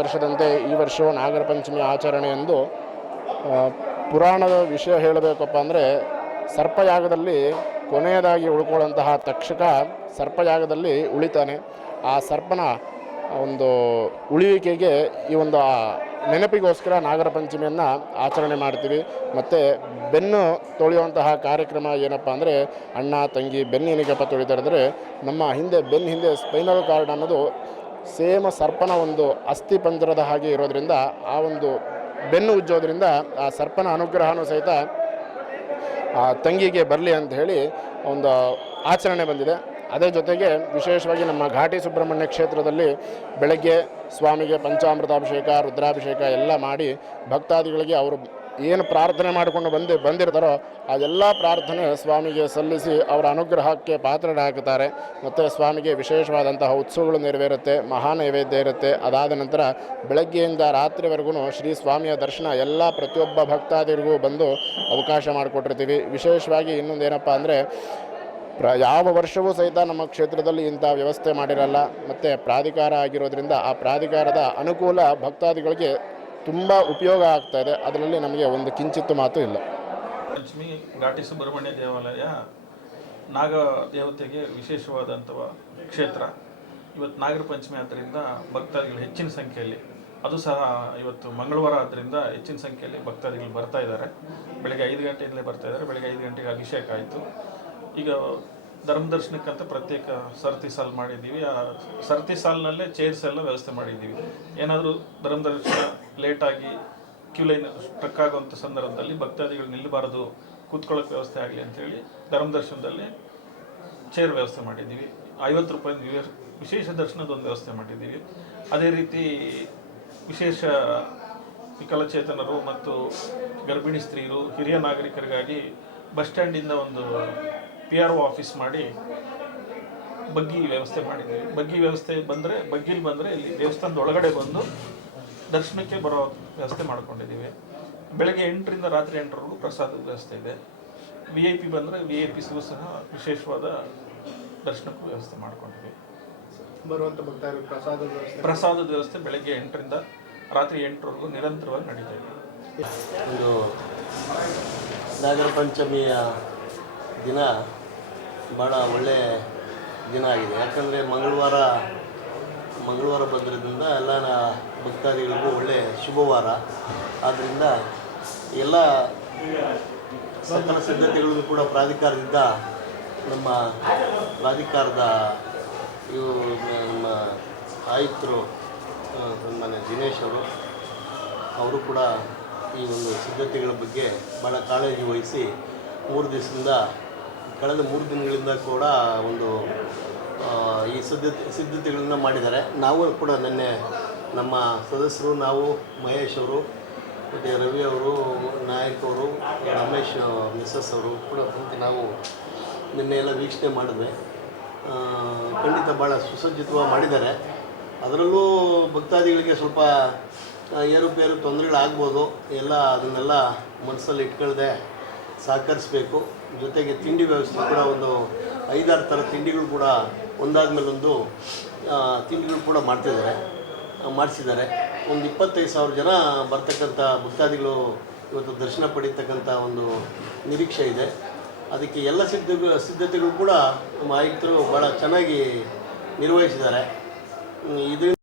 ವರ್ಷದಂತೆ ಈ ವರ್ಷವೂ ನಾಗರ ಪಂಚಮಿ ಆಚರಣೆಯಂದು ಪುರಾಣದ ವಿಷಯ ಹೇಳಬೇಕಪ್ಪ ಅಂದರೆ ಸರ್ಪಯಾಗದಲ್ಲಿ ಕೊನೆಯದಾಗಿ ಉಳ್ಕೊಳ್ಳುವಂತಹ ತಕ್ಷಕ ಸರ್ಪಯಾಗದಲ್ಲಿ ಉಳಿತಾನೆ. ಆ ಸರ್ಪನ ಒಂದು ಉಳಿವಿಕೆಗೆ ಈ ಒಂದು ನೆನಪಿಗೋಸ್ಕರ ನಾಗರ ಪಂಚಮಿಯನ್ನು ಆಚರಣೆ ಮಾಡ್ತೀವಿ. ಮತ್ತು ಬೆನ್ನು ತೊಳೆಯುವಂತಹ ಕಾರ್ಯಕ್ರಮ ಏನಪ್ಪ ಅಂದರೆ, ಅಣ್ಣ, ತಂಗಿ, ಬೆನ್ನು ಏನಕ್ಕಪ್ಪ ತೊಳಿತಾರೆ ಅಂದರೆ ನಮ್ಮ ಹಿಂದೆ ಬೆನ್ನು ಹಿಂದೆ ಸ್ಪೈನಲ್ ಕಾರ್ಡ್ ಅನ್ನೋದು ಸೇಮ ಸರ್ಪನ ಒಂದು ಅಸ್ಥಿ ಪಂಜರದ ಹಾಗೆ ಇರೋದ್ರಿಂದ ಆ ಒಂದು ಬೆನ್ನು ಉಜ್ಜೋದ್ರಿಂದ ಆ ಸರ್ಪನ ಅನುಗ್ರಹನೂ ಸಹಿತ ಆ ತಂಗಿಗೆ ಬರಲಿ ಅಂತ ಹೇಳಿ ಒಂದು ಆಚರಣೆ ಬಂದಿದೆ. ಅದೇ ಜೊತೆಗೆ ವಿಶೇಷವಾಗಿ ನಮ್ಮ ಘಾಟಿ ಸುಬ್ರಹ್ಮಣ್ಯ ಕ್ಷೇತ್ರದಲ್ಲಿ ಬೆಳಗ್ಗೆ ಸ್ವಾಮಿಗೆ ಪಂಚಾಮೃತಾಭಿಷೇಕ, ರುದ್ರಾಭಿಷೇಕ ಎಲ್ಲ ಮಾಡಿ ಭಕ್ತಾದಿಗಳಿಗೆ ಅವರು ಏನು ಪ್ರಾರ್ಥನೆ ಮಾಡಿಕೊಂಡು ಬಂದು, ಬಂದಿರ್ತಾರೋ ಆ ಎಲ್ಲ ಪ್ರಾರ್ಥನೆ ಸ್ವಾಮಿಗೆ ಸಲ್ಲಿಸಿ ಅವರ ಅನುಗ್ರಹಕ್ಕೆ ಪಾತ್ರರಾಗುತ್ತಾರೆ ಮತ್ತು ಸ್ವಾಮಿಗೆ ವಿಶೇಷವಾದಂತಹ ಉತ್ಸವಗಳು ನೆರವೇರುತ್ತೆ ಮಹಾ ನೈವೇದ್ಯ ಇರುತ್ತೆ. ಅದಾದ ನಂತರ ಬೆಳಗ್ಗೆಯಿಂದ ರಾತ್ರಿವರೆಗೂ ಶ್ರೀ ಸ್ವಾಮಿಯ ದರ್ಶನ ಎಲ್ಲ ಪ್ರತಿಯೊಬ್ಬ ಭಕ್ತಾದಿಗಳಿಗೂ ಬಂದು ಅವಕಾಶ ಮಾಡಿಕೊಟ್ಟಿರ್ತೀವಿ. ವಿಶೇಷವಾಗಿ ಇನ್ನೊಂದೇನಪ್ಪ ಅಂದರೆ, ಪ್ರ, ಯಾವ ವರ್ಷವೂ ಸಹಿತ ನಮ್ಮ ಕ್ಷೇತ್ರದಲ್ಲಿ ಇಂಥ ವ್ಯವಸ್ಥೆ ಮಾಡಿರಲ್ಲ. ಮತ್ತು ಪ್ರಾಧಿಕಾರ ಆಗಿರೋದ್ರಿಂದ ಆ ಪ್ರಾಧಿಕಾರದ ಅನುಕೂಲ ಭಕ್ತಾದಿಗಳಿಗೆ ತುಂಬ ಉಪಯೋಗ ಆಗ್ತಾ ಇದೆ. ಅದರಲ್ಲಿ ನಮಗೆ ಒಂದು ಕಿಂಚಿತ್ತು ಮಾತು ಇಲ್ಲ. ಲಕ್ಷ್ಮಿ ಘಾಟಿ ಸುಬ್ರಹ್ಮಣ್ಯ ದೇವಾಲಯ ನಾಗ ದೇವತೆಗೆ ವಿಶೇಷವಾದಂಥ ಕ್ಷೇತ್ರ. ಇವತ್ತು ನಾಗರ ಪಂಚಮಿ ಆದ್ದರಿಂದ ಭಕ್ತಾದಿಗಳು ಹೆಚ್ಚಿನ ಸಂಖ್ಯೆಯಲ್ಲಿ, ಅದು ಸಹ ಇವತ್ತು ಮಂಗಳವಾರ ಆದ್ದರಿಂದ ಹೆಚ್ಚಿನ ಸಂಖ್ಯೆಯಲ್ಲಿ ಭಕ್ತಾದಿಗಳು ಬರ್ತಾ ಇದ್ದಾರೆ. ಬೆಳಗ್ಗೆ ಐದು ಗಂಟೆಯಿಂದಲೇ ಬರ್ತಾ ಇದ್ದಾರೆ. ಬೆಳಗ್ಗೆ ಐದು ಗಂಟೆಗೆ ಅಭಿಷೇಕ ಆಯಿತು. ಈಗ ಧರ್ಮದರ್ಶನಕ್ಕಂತ ಪ್ರತ್ಯೇಕ ಸರತಿ ಸಾಲ್ ಮಾಡಿದ್ದೀವಿ. ಆ ಸರತಿ ಸಾಲಿನಲ್ಲೇ ಚೇರ್ಸ್ ಎಲ್ಲ ವ್ಯವಸ್ಥೆ ಮಾಡಿದ್ದೀವಿ. ಏನಾದರೂ ಧರ್ಮ ದರ್ಶನ ಲೇಟಾಗಿ ಕ್ಯೂ ಲೈನ್ ಸ್ಟ್ರಕ್ ಆಗುವಂಥ ಸಂದರ್ಭದಲ್ಲಿ ಭಕ್ತಾದಿಗಳು ನಿಲ್ಲಬಾರದು, ಕೂತ್ಕೊಳ್ಳೋಕೆ ವ್ಯವಸ್ಥೆ ಆಗಲಿ ಅಂತೇಳಿ ಧರ್ಮ ದರ್ಶನದಲ್ಲಿ ಚೇರ್ ವ್ಯವಸ್ಥೆ ಮಾಡಿದ್ದೀವಿ. ಐವತ್ತು ರೂಪಾಯಿ ವಿಶೇಷ ದರ್ಶನದ ಒಂದು ವ್ಯವಸ್ಥೆ ಮಾಡಿದ್ದೀವಿ. ಅದೇ ರೀತಿ ವಿಶೇಷ ವಿಕಲಚೇತನರು ಮತ್ತು ಗರ್ಭಿಣಿ ಸ್ತ್ರೀಯರು, ಹಿರಿಯ ನಾಗರಿಕರಿಗಾಗಿ ಬಸ್ ಸ್ಟ್ಯಾಂಡಿಂದ ಒಂದು ಪಿ ಆರ್ ಒ ಆಫೀಸ್ ಮಾಡಿ ಬಗ್ಗಿ ವ್ಯವಸ್ಥೆ ಮಾಡಿದ್ದೀವಿ. ಬಗ್ಗಿ ವ್ಯವಸ್ಥೆ ಬಂದರೆ, ಬಗ್ಗಿಲಿ ಬಂದರೆ ಇಲ್ಲಿ ದೇವಸ್ಥಾನದ ಒಳಗಡೆ ಬಂದು ದರ್ಶನಕ್ಕೆ ಬರೋ ವ್ಯವಸ್ಥೆ ಮಾಡ್ಕೊಂಡಿದ್ದೀವಿ. ಬೆಳಗ್ಗೆ ಎಂಟರಿಂದ ರಾತ್ರಿ ಎಂಟರವರೆಗೂ ಪ್ರಸಾದ ವ್ಯವಸ್ಥೆ ಇದೆ. ವಿ ಐ ಪಿ ಬಂದರೆ ವಿ ಐ ಪಿಸ್ಗೂ ಸಹ ವಿಶೇಷವಾದ ದರ್ಶನಕ್ಕೂ ವ್ಯವಸ್ಥೆ ಮಾಡ್ಕೊಂಡಿದ್ದೀವಿ. ಬರುವಂಥ ಭಕ್ತರು ಪ್ರಸಾದ ವ್ಯವಸ್ಥೆ ಪ್ರಸಾದದ ವ್ಯವಸ್ಥೆ ಬೆಳಗ್ಗೆ ಎಂಟರಿಂದ ರಾತ್ರಿ ಎಂಟರವರೆಗೂ ನಿರಂತರವಾಗಿ ನಡೀತಾ ಇದೆ. ಒಂದು ನಾಗರ ಪಂಚಮಿಯ ದಿನ ಭಾಳ ಒಳ್ಳೆಯ ದಿನ ಆಗಿದೆ. ಯಾಕಂದರೆ ಮಂಗಳವಾರ ಮಂಗಳವಾರ ಬಂದಿರೋದ್ರಿಂದ ಎಲ್ಲ ನ- ಭಕ್ತಾದಿಗಳಿಗೂ ಒಳ್ಳೆಯ ಶುಭವಾರ. ಆದ್ದರಿಂದ ಎಲ್ಲ ಸಕಲ ಸಿದ್ಧತೆಗಳನ್ನು ಕೂಡ ಪ್ರಾಧಿಕಾರದಿಂದ ನಮ್ಮ ಪ್ರಾಧಿಕಾರದ ಇವು ನಮ್ಮ ಆಯುಕ್ತರು ನಮ್ಮನೆ ದಿನೇಶ್ ಅವರು ಅವರು ಕೂಡ ಈ ಒಂದು ಸಿದ್ಧತೆಗಳ ಬಗ್ಗೆ ಭಾಳ ಕಾಳಜಿ ವಹಿಸಿ ಮೂರು ದಿವಸದಿಂದ, ಕಳೆದ ಮೂರು ದಿನಗಳಿಂದ ಕೂಡ ಒಂದು ಈ ಸಿದ್ಧತೆ, ಸಿದ್ಧತೆಗಳನ್ನು ಮಾಡಿದ್ದಾರೆ. ನಾವು ಕೂಡ ನಿನ್ನೆ ನಮ್ಮ ಸದಸ್ಯರು ನಾವು ಮಹೇಶ್ ಅವರು, ಮತ್ತು ರವಿ ಅವರು, ನಾಯಕ್ ಅವರು, ರಮೇಶ್ ಮಿಸ್ಸಸ್ ಅವರು ಕೂಡ ಬಂದು ನಾವು ನಿನ್ನೆ ಎಲ್ಲ ವೀಕ್ಷಣೆ ಮಾಡಿದ್ವಿ. ಖಂಡಿತ ಭಾಳ ಸುಸಜ್ಜಿತವಾಗಿ ಮಾಡಿದ್ದಾರೆ. ಅದರಲ್ಲೂ ಭಕ್ತಾದಿಗಳಿಗೆ ಸ್ವಲ್ಪ ಏರುಪೇರು ತೊಂದರೆಗಳಾಗ್ಬೋದು. ಎಲ್ಲ ಅದನ್ನೆಲ್ಲ ಮನಸ್ಸಲ್ಲಿ ಇಟ್ಕೊಳ್ಳದೆ ಸಹಕರಿಸಬೇಕು. ಜೊತೆಗೆ ತಿಂಡಿ ವ್ಯವಸ್ಥೆ ಕೂಡ ಒಂದು ಐದಾರು ಥರ ತಿಂಡಿಗಳು ಕೂಡ ಒಂದಾದ ಮೇಲೊಂದು ತಿಂಡಿಗಳು ಕೂಡ ಮಾಡ್ತಿದ್ದಾರೆ. ಮಾಡಿಸಿದ್ದಾರೆ. ಒಂದು ಇಪ್ಪತ್ತೈದು ಸಾವಿರ ಜನ ಬರ್ತಕ್ಕಂಥ ಭಕ್ತಾದಿಗಳು ಇವತ್ತು ದರ್ಶನ ಪಡೀತಕ್ಕಂಥ ಒಂದು ನಿರೀಕ್ಷೆ ಇದೆ. ಅದಕ್ಕೆ ಎಲ್ಲ ಸಿದ್ಧ ಸಿದ್ಧತೆಗಳು ಕೂಡ ನಮ್ಮ ಆಯುಕ್ತರು ಭಾಳ ಚೆನ್ನಾಗಿ ನಿರ್ವಹಿಸಿದ್ದಾರೆ. ಇದರಿಂದ